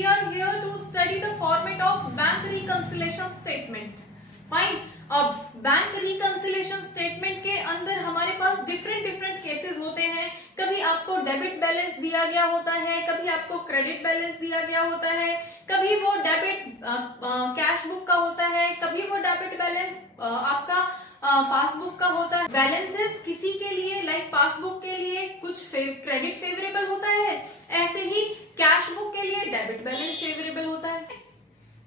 we are here to study the format of bank reconciliation statement. Fine. अब bank reconciliation statement के अंदर हमारे पास different cases होते हैं. कभी आपको डेबिट बैलेंस दिया गया होता है, कभी आपको क्रेडिट बैलेंस दिया गया होता है, कभी वो डेबिट कैश बुक का होता है, कभी वो डेबिट बैलेंस आपका पासबुक का होता है. बैलेंसेस किसी के लिए लाइक पासबुक के लिए कुछ क्रेडिट फेवरेबल होता है, ऐसे ही कैश बुक के लिए डेबिट बैलेंस फेवरेबल होता है.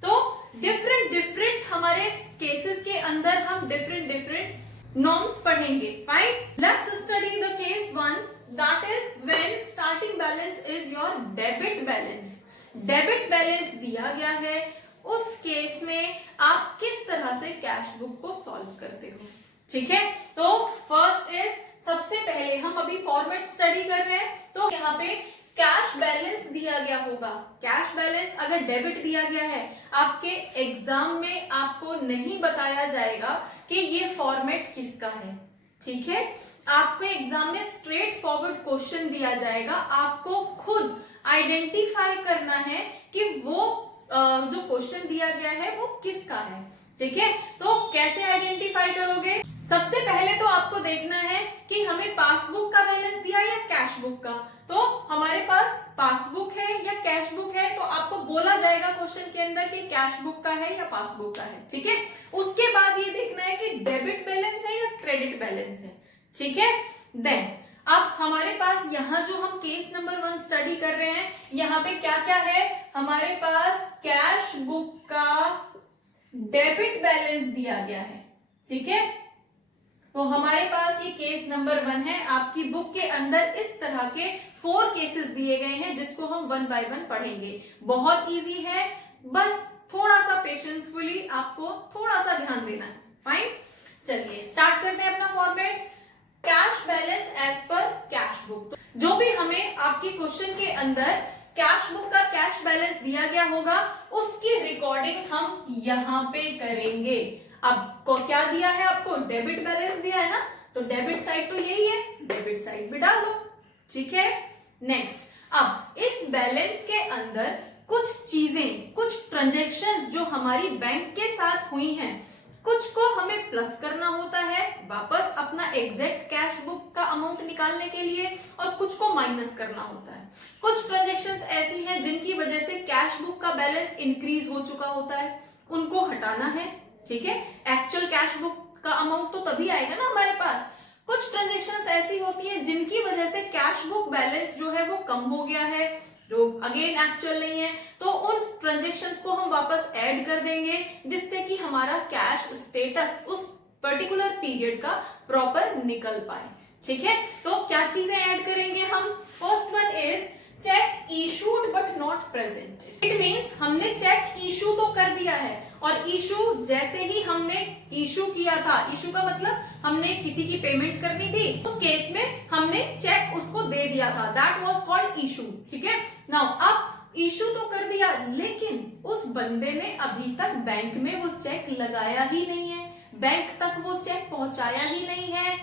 तो डिफरेंट हमारे केसेस के अंदर हम डिफरेंट नॉर्म्स पढ़ेंगे. Fine. Let's study the case 1, that is when starting balance is your debit balance. Debit balance दिया गया है, उस केस में आप किस तरह से कैश बुक को सॉल्व करते हो. ठीक है. तो फर्स्ट इज, सबसे पहले हम अभी फॉर्मेट स्टडी कर रहे हैं, तो यहाँ पे कैश बैलेंस दिया गया होगा. कैश बैलेंस अगर डेबिट दिया गया है, आपके एग्जाम में आपको नहीं बताया जाएगा कि ये फॉर्मेट किसका है. ठीक है. आपके एग्जाम में स्ट्रेट फॉरवर्ड क्वेश्चन दिया जाएगा. आपको खुद आइडेंटिफाई करना है कि वो जो क्वेश्चन दिया गया है वो किसका है. ठीक है. तो कैसे आइडेंटिफाई करोगे? सबसे पहले तो आपको देखना है कि हमें पासबुक का बैलेंस दिया या कैश बुक का. तो हमारे पास पासबुक है या कैश बुक है, तो आपको बोला जाएगा क्वेश्चन के अंदर कि कैश बुक का है या पासबुक का है. ठीक है. उसके बाद ये देखना है कि डेबिट बैलेंस है या क्रेडिट बैलेंस है. ठीक है. देन अब हमारे पास यहाँ जो हम केस नंबर 1 स्टडी कर रहे हैं, यहाँ पे क्या क्या है हमारे पास? कैश बुक का डेबिट बैलेंस दिया गया है. ठीक है. तो हमारे पास ये केस नंबर 1 है. आपकी बुक के अंदर इस तरह के 4 केसेस दिए गए हैं, जिसको हम 1 बाय 1 पढ़ेंगे. बहुत इजी है, बस थोड़ा सा पेशेंसफुली आपको थोड़ा सा ध्यान देना है. फाइन. चलिए स्टार्ट करते हैं अपना format. Cash balance as per cash book. जो भी हमें आपके क्वेश्चन के अंदर कैश बुक का कैश बैलेंस दिया गया होगा, उसकी रिकॉर्डिंग हम यहाँ पे करेंगे. अब को क्या दिया है आपको? डेबिट बैलेंस दिया है ना, तो डेबिट साइड तो यही है, डेबिट साइड भी डाल दो. ठीक है. नेक्स्ट, अब इस बैलेंस के अंदर कुछ चीजें, कुछ ट्रांजैक्शंस जो हमारी बैंक के साथ हुई हैं, कुछ को हमें प्लस करना होता है वापस अपना एग्जैक्ट कैश बुक का अमाउंट निकालने के लिए, और कुछ को माइनस करना होता है. कुछ ट्रांजैक्शंस ऐसी हैं जिनकी वजह से कैश बुक का बैलेंस इंक्रीज हो चुका होता है, उनको हटाना है. ठीक है. एक्चुअल कैश बुक का अमाउंट तो तभी आएगा ना हमारे पास. कुछ ट्रांजैक्शंस ऐसी होती है जिनकी वजह से कैश बुक बैलेंस जो है वो कम हो गया है, जो अगेन एक्चुअल नहीं है, तो उन ट्रांजैक्शंस को हम वापस ऐड कर देंगे, जिससे कि हमारा कैश स्टेटस उस पर्टिकुलर पीरियड का प्रॉपर निकल पाए. ठीक है. तो क्या चीजें ऐड करेंगे हम? First one is check issued but not presented. It means हमने चेक इशू तो कर दिया है, और इशू जैसे ही हमने इशू किया था, इशू का मतलब हमने किसी की पेमेंट करनी थी, उस केस में हमने चेक उसको दे दिया था, दैट वाज कॉल्ड इशू. ठीक है. नाउ अब इशू तो कर दिया, लेकिन उस बंदे ने अभी तक बैंक में वो चेक लगाया ही नहीं है, बैंक तक वो चेक पहुंचाया ही नहीं है,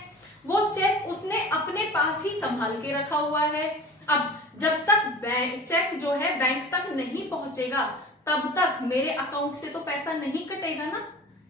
वो चेक उसने अपने पास ही संभाल के रखा हुआ है. अब जब तक बैंक चेक जो है बैंक तक नहीं पहुंचेगा, तब तक मेरे अकाउंट से तो पैसा नहीं कटेगा ना.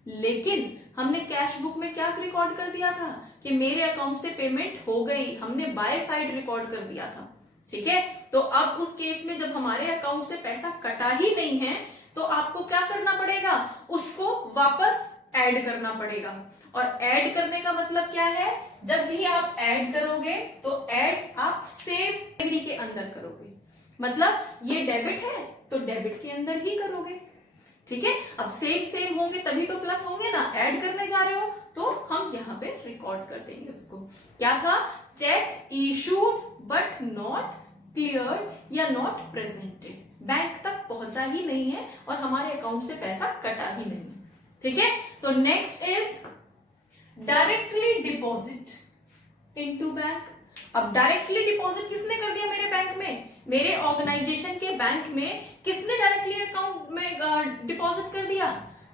लेकिन हमने कैश बुक में क्या रिकॉर्ड कर दिया था कि मेरे अकाउंट से पेमेंट हो गई, हमने बाय साइड रिकॉर्ड कर दिया था. ठीक है. तो अब उस केस में जब हमारे अकाउंट से पैसा कटा ही नहीं है, तो आपको क्या करना पड़ेगा? उसको वापस ऐड करना पड़ेगा. और ऐड करने का मतलब क्या है? जब भी आप ऐड करोगे तो ऐड आप सेम कैटेगरी के अंदर करोगे. मतलब ये डेबिट है तो डेबिट के अंदर ही करोगे. ठीक है. अब सेम होंगे तभी तो प्लस होंगे ना. ऐड करने जा रहे हो तो हम यहाँ पे रिकॉर्ड कर देंगे उसको. क्या था? Check issued but not cleared या नॉट प्रेजेंटेड. बैंक तक पहुंचा ही नहीं है और हमारे अकाउंट से पैसा कटा ही नहीं है. ठीक है. तो next is directly deposit into bank. अब डायरेक्टली डिपॉजिट किसने कर दिया मेरे बैंक में? मेरे ऑर्गेनाइजेशन के बैंक में किसने डायरेक्टली अकाउंट में डिपॉजिट कर दिया?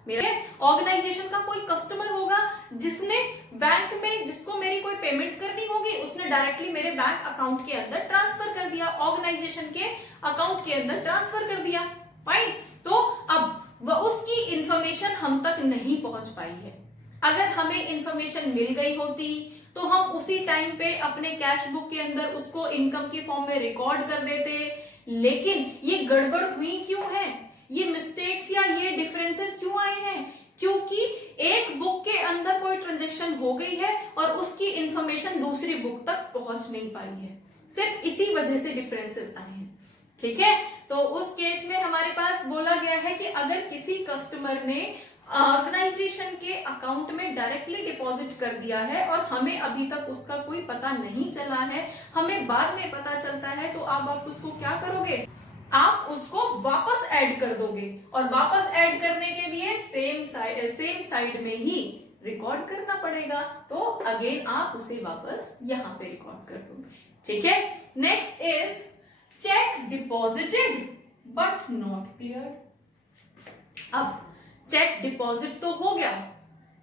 मेरे ऑर्गेनाइजेशन का कोई कस्टमर होगा जिसने बैंक में, जिसको मेरी कोई पेमेंट करनी होगी, उसने डायरेक्टली मेरे बैंक अकाउंट के अंदर ट्रांसफर कर दिया, ऑर्गेनाइजेशन के अकाउंट के अंदर ट्रांसफर कर दिया। फाइन। तो अब उसकी इंफॉर्मेशन हम तक नहीं पहुंच पाई है। अगर हमें इंफॉर्मेशन मिल गई होती तो हम उसी टाइम पे अपने कैश बुक के अंदर उसको इनकम के फॉर्म में रिकॉर्ड कर देते। लेकिन ये गड़बड़ हुई क्यों है, ये मिस्टेक्स या ये डिफरेंसेस क्यों आए हैं? क्योंकि एक बुक के अंदर कोई ट्रांजैक्शन हो गई है और उसकी इंफॉर्मेशन दूसरी बुक तक पहुंच नहीं पाई है। सिर्फ इसी वजह से डिफरेंसेस आए हैं। ठीक है, तो उस केस में हमारे पास बोला गया है कि अगर किसी कस्टमर ने ऑर्गेनाइजेशन के अकाउंट में डायरेक्टली डिपॉजिट कर दिया है और हमें अभी तक उसका कोई पता नहीं चला है, हमें बाद में पता चलता है, तो अब आप उसको क्या करोगे? आप उसको वापस ऐड कर दोगे और वापस ऐड करने के लिए सेम साइड में ही रिकॉर्ड करना पड़ेगा। तो अगेन आप उसे वापस यहां पे रिकॉर्ड कर दोगे। ठीक है, next is check deposited but not cleared. अब चेक डिपॉजिट तो हो गया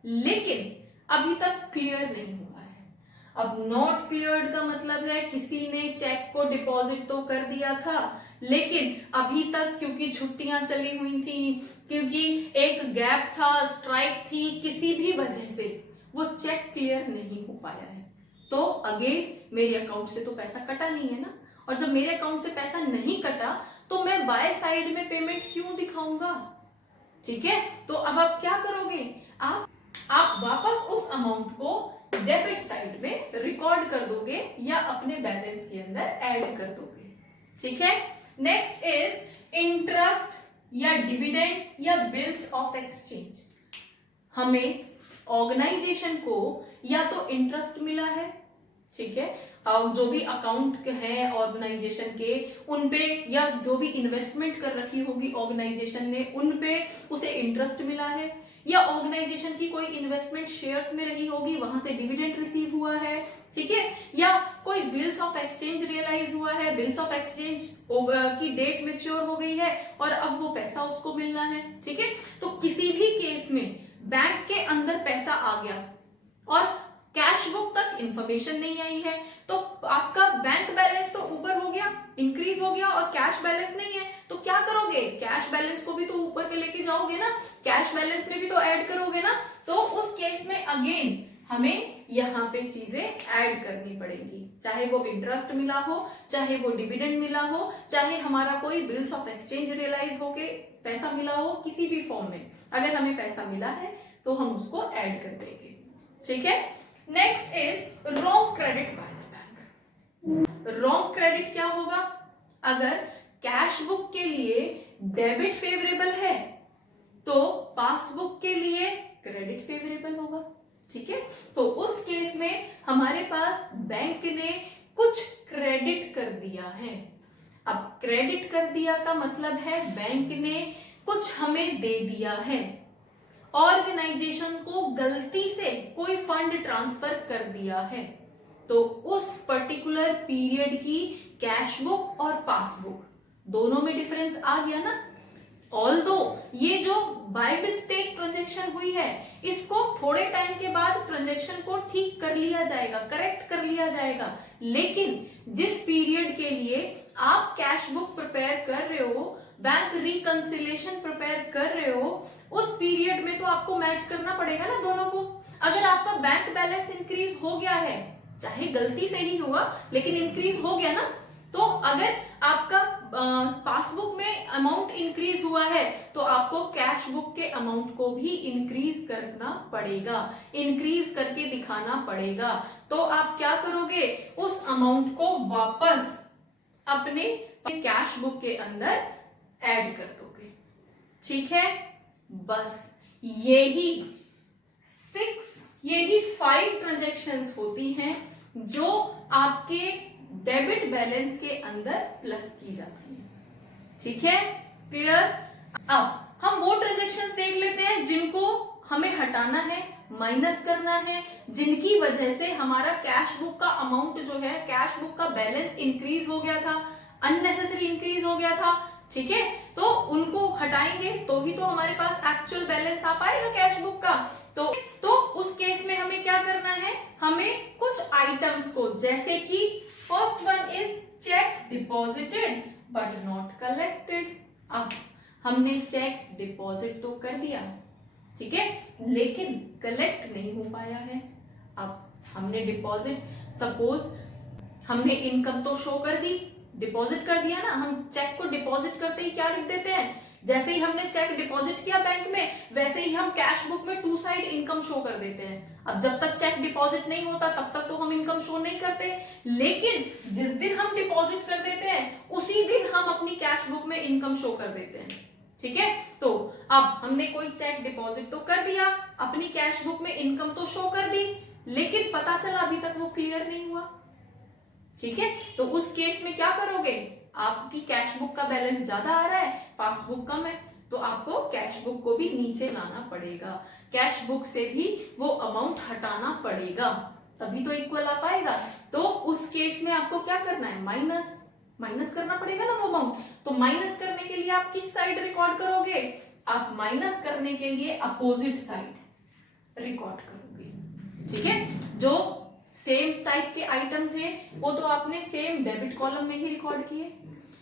लेकिन अभी तक क्लियर नहीं हुआ है। अब नॉट क्लियर्ड का मतलब है किसी ने चेक को डिपॉजिट तो कर दिया था लेकिन अभी तक क्योंकि छुट्टियां चली हुई थी, क्योंकि एक गैप था, स्ट्राइक थी, किसी भी वजह से वो चेक क्लियर नहीं हो पाया है। तो अगेन मेरे अकाउंट से तो पैसा कटा नहीं है ना, और जब मेरे अकाउंट से पैसा नहीं कटा तो मैं बाय साइड में पेमेंट क्यों दिखाऊंगा? ठीक है, तो अब आप क्या करोगे? आप वापस उस अमाउंट को डेबिट साइड में रिकॉर्ड कर दोगे या अपने बैलेंस के अंदर ऐड कर दोगे। ठीक है, नेक्स्ट इज इंटरेस्ट या डिविडेंड या बिल्स ऑफ एक्सचेंज। हमें ऑर्गेनाइजेशन को या तो इंटरेस्ट मिला है, ठीक है, और जो भी अकाउंट है ऑर्गेनाइजेशन के उन पे, या जो भी इन्वेस्टमेंट कर रखी होगी ऑर्गेनाइजेशन ने उन पे उसे इंटरेस्ट मिला है, या ऑर्गेनाइजेशन की कोई इन्वेस्टमेंट शेयर्स में रही होगी वहां से डिविडेंड रिसीव हुआ है। ठीक है, या कोई बिल्स ऑफ एक्सचेंज रियलाइज हुआ है, बिल्स ऑफ एक्सचेंज की डेट मैच्योर हो गई है और अब वो पैसा उसको मिलना है। ठीक है, तो किसी भी केस में बैंक के अंदर पैसा आ गया और कैश बुक तक इंफॉर्मेशन नहीं आई है, तो आपका बैंक बैलेंस तो ऊपर हो गया, इंक्रीज हो गया, और कैश बैलेंस नहीं है, तो क्या करोगे? कैश बैलेंस को भी तो ऊपर के लेके जाओगे ना, कैश बैलेंस में भी तो ऐड करोगे ना। तो उस केस में अगेन हमें यहाँ पे चीजें ऐड करनी पड़ेगी, चाहे वो इंटरेस्ट मिला हो, चाहे वो डिविडेंड मिला हो, चाहे हमारा कोई बिल्स ऑफ एक्सचेंज रियलाइज होके पैसा मिला हो, किसी भी फॉर्म में अगर हमें पैसा मिला है तो हम उसको ऐड कर देंगे। ठीक है, next is wrong credit by the bank. Wrong credit क्या होगा? अगर कैश बुक के लिए डेबिट फेवरेबल है तो पासबुक के लिए क्रेडिट फेवरेबल होगा। ठीक है, तो उस केस में हमारे पास बैंक ने कुछ क्रेडिट कर दिया है। अब क्रेडिट कर दिया का मतलब है बैंक ने कुछ हमें दे दिया है, ऑर्गेनाइजेशन को गलती से कोई फंड ट्रांसफर कर दिया है, तो उस पर्टिकुलर पीरियड की कैश बुक और पासबुक दोनों में डिफरेंस आ गया ना। ऑल्दो ये जो बाय मिस्टेक ट्रांजैक्शन हुई है इसको थोड़े टाइम के बाद ट्रांजैक्शन को ठीक कर लिया जाएगा, करेक्ट कर लिया जाएगा, लेकिन जिस पीरियड के लिए आप कैश बुक प्रिपेयर कर रहे हो, बैंक रिकंसिलिएशन प्रिपेयर कर रहे हो, उस पीरियड में तो आपको मैच करना पड़ेगा ना दोनों को। अगर आपका बैंक बैलेंस इंक्रीज हो गया है, चाहे गलती से ही हुआ लेकिन इंक्रीज हो गया ना, तो अगर आपका पासबुक में अमाउंट इंक्रीज हुआ है तो आपको कैश बुक के अमाउंट को भी इंक्रीज करना पड़ेगा, इंक्रीज करके दिखाना पड़ेगा। तो आप क्या करोगे? उस अमाउंट को वापस अपने कैश बुक के अंदर ऐड कर दोगे। ठीक है, बस यही 5 ट्रांजैक्शंस होती हैं जो आपके डेबिट बैलेंस के अंदर प्लस की जाती है। ठीक है, क्लियर? अब हम वो ट्रांजैक्शंस देख लेते हैं जिनको हमें हटाना है, माइनस करना है, जिनकी वजह से हमारा कैश बुक का अमाउंट जो है, कैश बुक का बैलेंस इंक्रीज हो गया था, अननेसेसरी इंक्रीज हो गया था। ठीक है, तो उनको हटाएंगे तो ही तो हमारे पास एक्चुअल बैलेंस आ पाएगा कैश बुक का। तो उस केस में हमें क्या करना है, हमें कुछ आइटम्स को, जैसे कि first one is check deposited but not collected. अब हमने चेक डिपॉजिट तो कर दिया, ठीक है, लेकिन कलेक्ट नहीं हो पाया है। अब हमने डिपॉजिट, सपोज हमने इनकम तो शो कर दी, डिपॉजिट कर दिया ना, हम चेक को डिपॉजिट करते ही क्या लिख देते हैं, जैसे ही हमने चेक डिपॉजिट किया बैंक में, वैसे ही हम कैश बुक में टू साइड इनकम शो कर देते हैं। अब जब तक चेक डिपॉजिट नहीं होता तब तक तो हम इनकम शो नहीं करते, लेकिन जिस दिन हम डिपॉजिट कर देते हैं उसी दिन हम अपनी कैश बुक में इनकम शो कर देते हैं, ठीक है। तो अब हमने कोई चेक डिपॉजिट तो कर दिया, अपनी कैश बुक में इनकम तो शो कर दी, लेकिन पता चला अभी तक वो क्लियर नहीं हुआ, ठीक है। तो उस केस में क्या करोगे, आपकी कैश बुक का बैलेंस ज्यादा आ रहा है, पासबुक कम है, तो आपको कैश बुक को भी नीचे लाना पड़ेगा, कैश बुक से भी वो अमाउंट हटाना पड़ेगा, तभी तो इक्वल आ पाएगा। तो उस केस में आपको क्या करना है, माइनस करना पड़ेगा ना वो अमाउंट। तो माइनस करने के लिए आप किस साइड रिकॉर्ड करोगे, आप माइनस करने के लिए अपोजिट साइड रिकॉर्ड करोगे, ठीक है। जो सेम टाइप के आइटम थे वो तो आपने सेम डेबिट कॉलम में ही रिकॉर्ड किए,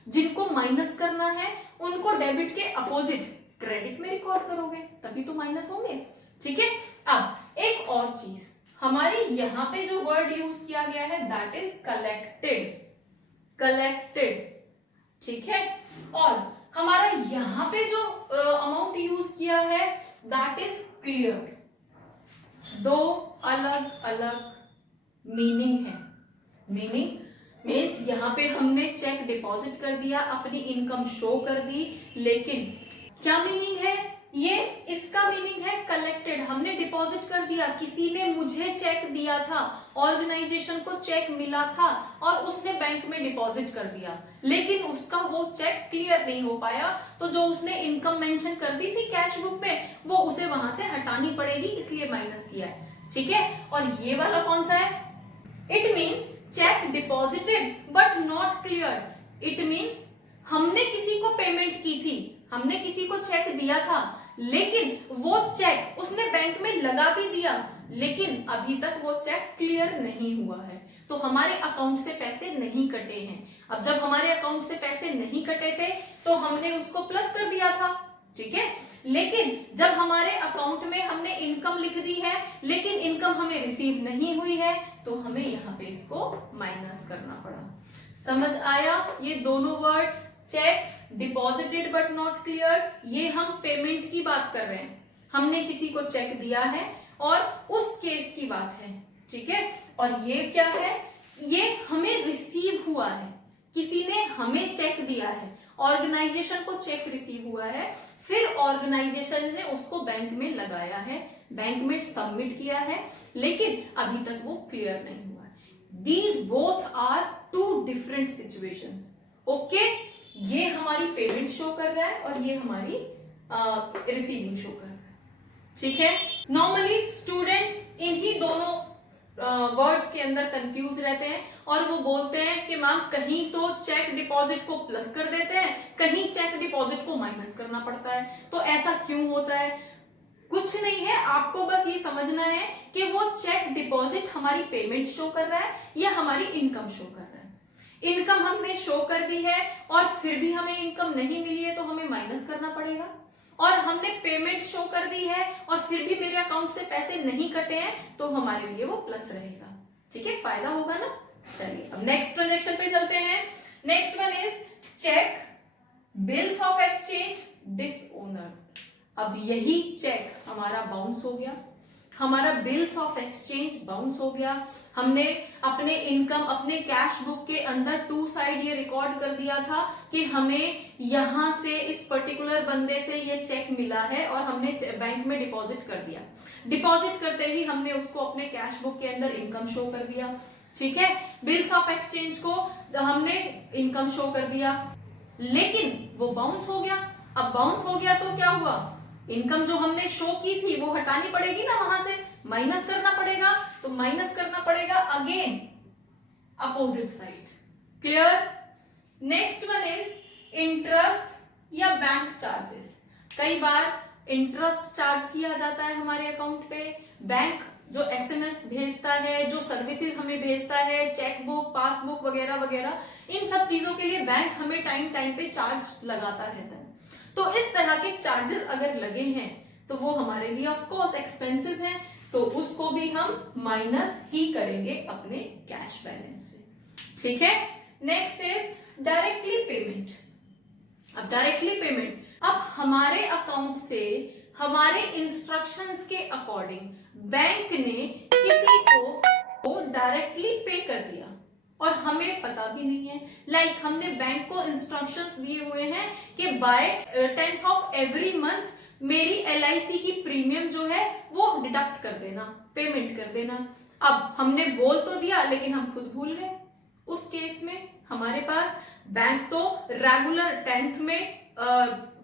जिनको माइनस करना है उनको डेबिट के अपोजिट क्रेडिट में रिकॉर्ड करोगे, तभी तो माइनस होंगे, ठीक है। अब एक और चीज, हमारे यहां पे जो वर्ड यूज किया गया है दैट इज कलेक्टेड, ठीक है, और हमारा यहां पे जो अमाउंट यूज किया है दैट इज क्लियर। दो अलग अलग मीनिंग है, मीनिंग मीन्स यहां पे हमने चेक डिपॉजिट कर दिया, अपनी इनकम शो कर दी, लेकिन क्या मीनिंग है ये, इसका मीनिंग है कलेक्टेड, हमने डिपॉजिट कर दिया, किसी ने मुझे चेक दिया था, ऑर्गेनाइजेशन को चेक मिला था और उसने बैंक में डिपॉजिट कर दिया, लेकिन उसका वो चेक क्लियर नहीं हो पाया, तो जो उसने इनकम मेंशन कर दी थी कैश बुक में वो उसे वहां से हटानी पड़ेगी, इसलिए माइनस किया है, ठीक है। और ये वाला कौन सा है, it means check deposited but not clear, it means हमने किसी को पेमेंट की थी, हमने किसी को चेक दिया था, लेकिन वो चेक उसने बैंक में लगा भी दिया, लेकिन अभी तक वो चेक क्लियर नहीं हुआ है, तो हमारे अकाउंट से पैसे नहीं कटे हैं। अब जब हमारे अकाउंट से पैसे नहीं कटे थे तो हमने उसको प्लस कर दिया था, ठीक है, लेकिन जब हमारे अकाउंट में हमने इनकम लिख दी है लेकिन इनकम हमें रिसीव नहीं हुई है, तो हमें यहाँ पे इसको माइनस करना पड़ा। समझ आया, ये दोनों word check deposited but not clear, ये हम पेमेंट की बात कर रहे हैं, हमने किसी को चेक दिया है और उस केस की बात है, ठीक है। और ये क्या है, ये हमें रिसीव हुआ है, किसी ने हमें चेक दिया है, ऑर्गेनाइजेशन को चेक रिसीव हुआ है, फिर ऑर्गेनाइजेशन ने उसको बैंक में लगाया है, बैंक में सबमिट किया है, लेकिन अभी तक वो क्लियर नहीं हुआ है। These both are two different situations, okay. ये हमारी पेमेंट शो कर रहा है और ये हमारी रिसीविंग शो कर रहा है, ठीक है। नॉर्मली स्टूडेंट्स इन्हीं दोनों वर्ड्स के अंदर कंफ्यूज रहते हैं और वो बोलते हैं कि मैम कहीं तो चेक डिपॉजिट को प्लस कर देते हैं, कहीं चेक डिपॉजिट को माइनस करना पड़ता है, तो ऐसा क्यों होता है। कुछ नहीं है, आपको बस ये समझना है कि वो चेक डिपॉजिट हमारी पेमेंट शो कर रहा है या हमारी इनकम शो कर रहा है। इनकम हमने शो कर दी है और फिर भी हमें इनकम नहीं मिली है तो हमें माइनस करना पड़ेगा, और हमने पेमेंट शो कर दी है और फिर भी मेरे अकाउंट से पैसे नहीं कटे हैं तो हमारे लिए वो प्लस रहेगा, ठीक है, फायदा होगा ना। चलिए अब नेक्स्ट ट्रांजैक्शन पे चलते हैं। Next one is cheque bills of exchange dishonour. अब यही चेक हमारा बाउंस हो गया, हमारा बिल्स ऑफ एक्सचेंज बाउंस हो गया, हमने अपने इनकम अपने कैश बुक के अंदर टू साइड ये रिकॉर्ड कर दिया था कि हमें यहां से इस पर्टिकुलर बंदे से ये चेक मिला है और हमने बैंक में डिपॉजिट कर दिया, डिपॉजिट करते ही हमने उसको अपने कैश बुक के अंदर इनकम शो कर दिया, ठीक है। बिल्स ऑफ एक्सचेंज को हमने इनकम शो कर दिया, लेकिन वो बाउंस हो गया। अब बाउंस हो गया तो क्या हुआ, इनकम जो हमने शो की थी वो हटानी पड़ेगी ना, वहां से माइनस करना पड़ेगा, तो माइनस करना पड़ेगा again opposite side, clear. Next one is interest या बैंक चार्जेस। कई बार इंटरेस्ट चार्ज किया जाता है हमारे अकाउंट पे, बैंक जो एसएमएस भेजता है, जो सर्विसेज हमें भेजता है, चेकबुक, पासबुक वगैरह वगैरह, इन सब चीजों के लिए बैंक हमें टाइम टाइम पे चार्ज लगाता रहता है। तो इस तरह के चार्जेस अगर लगे हैं तो वो हमारे लिए ऑफ कोर्स एक्सपेंसेस हैं, तो उसको भी हम माइनस ही करेंगे अपने कैश बैलेंस से। ठीक है, नेक्स्ट इज डायरेक्टली पेमेंट। अब डायरेक्टली पेमेंट, अब हमारे अकाउंट से हमारे इंस्ट्रक्शंस के अकॉर्डिंग बैंक ने किसी को डायरेक्टली पे कर दिया और हमें पता भी नहीं है। लाइक हमने बैंक को इंस्ट्रक्शंस दिए हुए हैं कि by 10th of every month मेरी LIC की प्रीमियम जो है वो डिडक्ट कर देना, पेमेंट कर देना। अब हमने बोल तो दिया लेकिन हम खुद भूल गए। उस केस में हमारे पास बैंक तो रेगुलर 10th में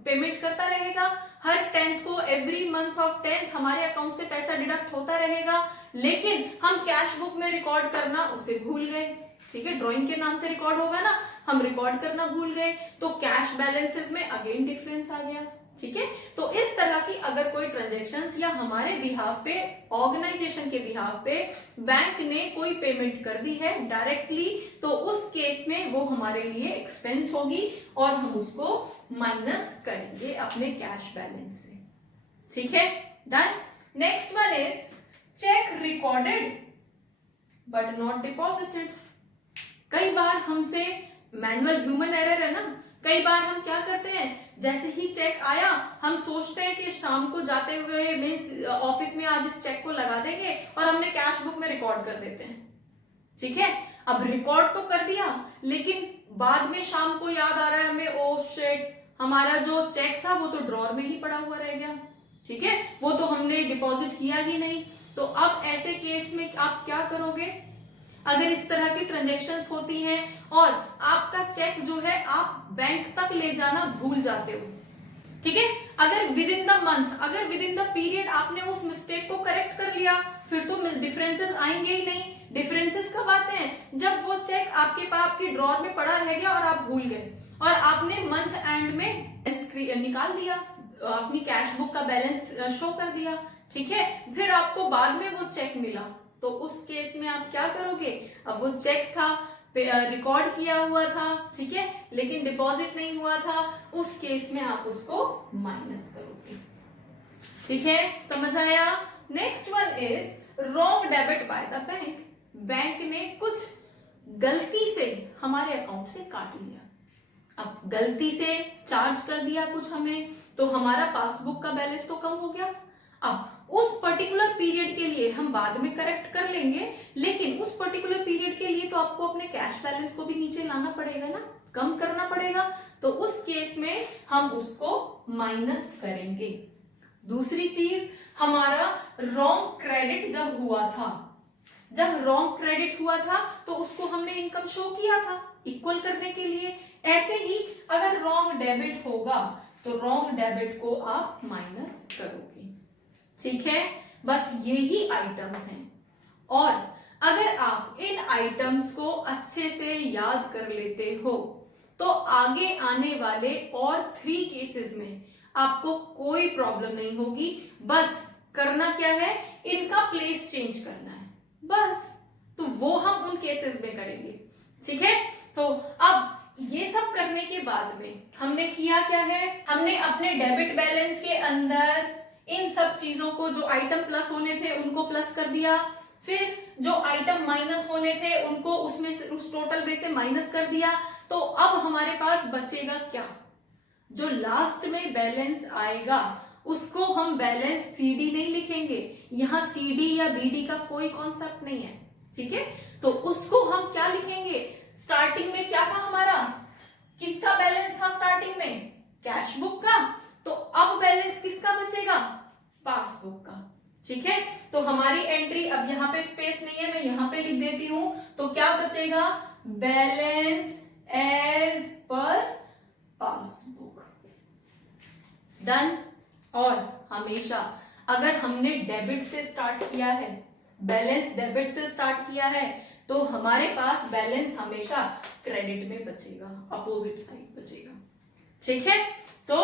पेमेंट करता रहेगा, हर 10th को एवरी मंथ ऑफ 10th हमारे अकाउंट से पैसा डिडक्ट होता रहेगा, लेकिन हम कैश बुक में रिकॉर्ड करना उसे भूल गए। ठीक है, ड्राइंग के नाम से रिकॉर्ड होगा ना, हम रिकॉर्ड करना भूल गए, तो कैश बैलेंसेस में अगेन डिफरेंस आ गया। ठीक है, तो इस तरह की अगर कोई ट्रांजैक्शंस या हमारे बिहाफ पे, ऑर्गेनाइजेशन के बिहाफ पे बैंक ने कोई पेमेंट कर दी है डायरेक्टली, तो उस केस में वो हमारे लिए एक्सपेंस होगी और हम उसको माइनस करेंगे अपने कैश बैलेंस से। ठीक है, done. Next one is cheque recorded but not deposited. कई बार हमसे मैनुअल ह्यूमन एरर है ना, कई बार हम क्या करते हैं, जैसे ही चेक आया हम सोचते हैं कि शाम को जाते हुए मीन्स ऑफिस में आज इस चेक को लगा देंगे और हमने कैश बुक में रिकॉर्ड कर देते हैं। ठीक है, अब रिकॉर्ड तो कर दिया लेकिन बाद में शाम को याद आ रहा है हमें, ओ शिट, हमारा जो चेक था वो तो ड्रॉर में ही पड़ा हुआ रह गया। ठीक है, वो तो हमने डिपॉजिट किया ही नहीं। तो अब ऐसे केस में आप क्या करोगे, अगर इस तरह की ट्रांजैक्शंस होती हैं और आपका चेक जो है आप बैंक तक ले जाना भूल जाते हो। ठीक है, अगर विद इन द मंथ, अगर विद इन द पीरियड आपने उस मिस्टेक को करेक्ट कर लिया, फिर तो डिफरेंसेस आएंगे ही नहीं। डिफरेंसेस कब आते हैं, जब वो चेक आपके पास आपकी ड्रॉर में पड़ा रह गया और आप भूल गए और आपने मंथ एंड में निकाल दिया, अपनी कैश बुक का बैलेंस शो कर दिया। ठीक है, फिर आपको बाद में वो चेक मिला, तो उस केस में आप क्या करोगे, अब वो चेक था, रिकॉर्ड किया हुआ था, ठीक है, लेकिन डिपॉजिट नहीं हुआ था, उस केस में आप उसको माइनस करोगे। ठीक है, समझ आया। Next one is wrong debit by the bank. Bank ने कुछ गलती से हमारे अकाउंट से काट लिया, अब गलती से चार्ज कर दिया कुछ हमें, तो हमारा पासबुक का बैलेंस तो कम हो गया। अब उस पर्टिकुलर पीरियड के लिए हम बाद में करेक्ट कर लेंगे, लेकिन उस पर्टिकुलर पीरियड के लिए तो आपको अपने कैश बैलेंस को भी नीचे लाना पड़ेगा ना, कम करना पड़ेगा, तो उस केस में हम उसको माइनस करेंगे। दूसरी चीज, हमारा रॉन्ग क्रेडिट जब हुआ था, जब रॉन्ग क्रेडिट हुआ था तो उसको हमने इनकम शो किया था इक्वल करने के लिए। ऐसे ही अगर रॉन्ग डेबिट होगा तो रॉन्ग डेबिट को आप माइनस करोगे। ठीक है, बस यही आइटम्स हैं, और अगर आप इन आइटम्स को अच्छे से याद कर लेते हो तो आगे आने वाले और 3 केसेस में आपको कोई प्रॉब्लम नहीं होगी। बस करना क्या है, इनका प्लेस चेंज करना है बस, तो वो हम उन केसेस में करेंगे। ठीक है, तो अब ये सब करने के बाद में हमने किया क्या है, हमने अपने डेबिट बैलेंस के अंदर इन सब चीजों को, जो आइटम प्लस होने थे उनको प्लस कर दिया, फिर जो आइटम माइनस होने थे उनको उसमें से, उस टोटल में से माइनस कर दिया। तो अब हमारे पास बचेगा क्या, जो लास्ट में बैलेंस आएगा उसको हम बैलेंस CD नहीं लिखेंगे, यहां CD या BD का कोई कॉन्सेप्ट नहीं है। ठीक है, तो उसको हम क्या लिखेंगे, स्टार्टिंग में क्या था हमारा, किसका बैलेंस था स्टार्टिंग में, कैश बुक का, तो अब बैलेंस किसका बचेगा, पासबुक का। ठीक है, तो हमारी एंट्री, अब यहां पे स्पेस नहीं है, मैं यहां पे लिख देती हूं, तो क्या बचेगा, balance as per passbook. Done. और हमेशा अगर हमने डेबिट से स्टार्ट किया है, बैलेंस डेबिट से स्टार्ट किया है, तो हमारे पास बैलेंस हमेशा क्रेडिट में बचेगा, अपोजिट साइड बचेगा। ठीक है। सो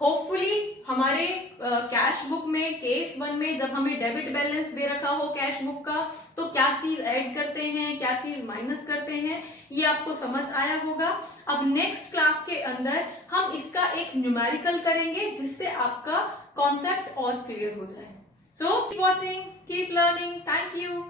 होपफुली हमारे कैश बुक में केस 1 में जब हमें डेबिट बैलेंस दे रखा हो कैश बुक का, तो क्या चीज ऐड करते हैं, क्या चीज माइनस करते हैं, ये आपको समझ आया होगा। अब नेक्स्ट क्लास के अंदर हम इसका एक न्यूमेरिकल करेंगे जिससे आपका कॉन्सेप्ट और क्लियर हो जाए। So keep watching, keep learning, thank you.